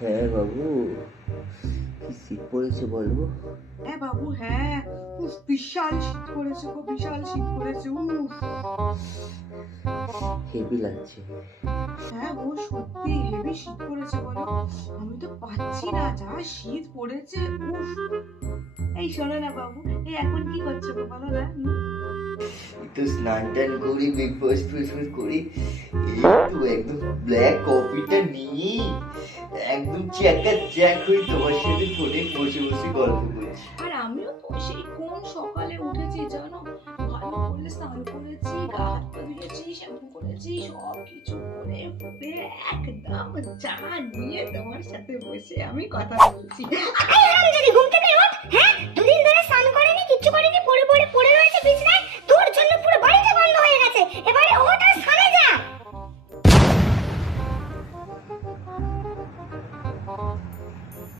হ্যাঁ বাবু, কি শীত পড়েছে বলো। হ্যাঁ বাবু, হ্যাঁ। উফ, বিশাল শীত পড়েছে গো, বিশাল শীত পড়েছে। উফ, হেভি লাগছে। হ্যাঁ গো, সত্যি হেভি শীত পড়েছে বলো। আমি তো পাচ্ছি না, যা শীত পড়েছে। উফ। এই শোনো না বাবু, এই এখন কি করছো গো, বলো না। একটু স্নান টান করি, ব্রেকফাস্ট ফ্রেকফাস্ট করি, একটু একদম ব্ল্যাক কফিটা নিয়ে একদম চ্যাকা চ্যাক হয়ে তোমার সাথে ফোনে বসে বসে গল্প করছি। আর আমিও তো সেই কোন সকালে উঠেছি জানো, ভালো করে স্নান করেছি, গা হাত পা ধুয়েছি, শ্যাম্পু করেছি, সব কিছু করে ফুটে একদম চা নিয়ে তোমার সাথে বসে আমি কথা বলছি। যদি ঘুম থেকে ওঠ, হ্যাঁ